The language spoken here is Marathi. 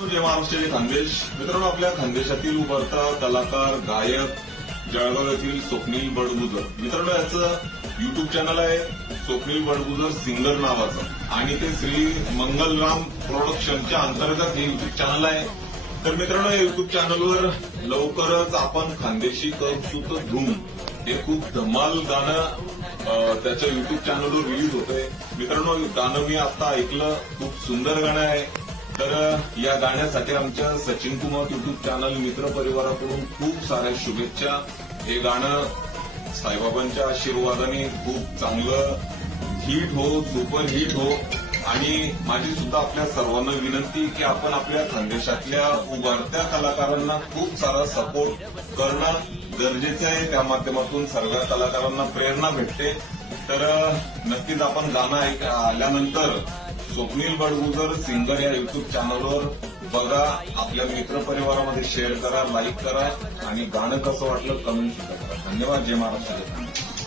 जय महाराष्ट्राचे खानदेश मित्रांनो, आपल्या खानदेशातील उभरता कलाकार गायक जळगाव येथील स्वप्नील बडगुजर मित्रांनो, याचं युट्यूब चॅनल आहे स्वप्नील बडगुजर सिंगर नावाचं आणि ते श्री मंगलराम प्रोडक्शनच्या अंतर्गत हे युट्यूब चॅनल आहे. तर मित्रांनो, या युट्यूब चॅनलवर लवकरच आपण खानदेशी कौतुक धूम हे खूप धमाल गाणं त्याच्या युट्यूब चॅनलवर रिलीज होतंय. मित्रांनो, गाणं मी आता ऐकलं, खूप सुंदर गाणं आहे. तर या गाण्यासाठी आमच्या सचिन कुमार युट्यूब चॅनल मित्र परिवाराकडून खूप साऱ्या शुभेच्छा. हे गाणं साईबाबांच्या आशीर्वादाने खूप चांगलं हिट हो, सुपर हिट हो. आणि माझी सुद्धा आपल्या सर्वांना विनंती की आपण आपल्या खानदेशातल्या उभरत्या कलाकारांना खूप सारा सपोर्ट करणं गरजेचं आहे. त्या माध्यमातून सर्व कलाकारांना प्रेरणा भेटते. तर नक्कीच आपण गाणं आल्यानंतर स्वप्नील बडगुजर सिंगर या युट्यूब चॅनलवर बघा, आपल्या मित्रपरिवारामध्ये शेअर करा, लाईक करा आणि गाणं कसं वाटलं कमेंट सुद्धा करा. धन्यवाद. जय महाराष्ट्र.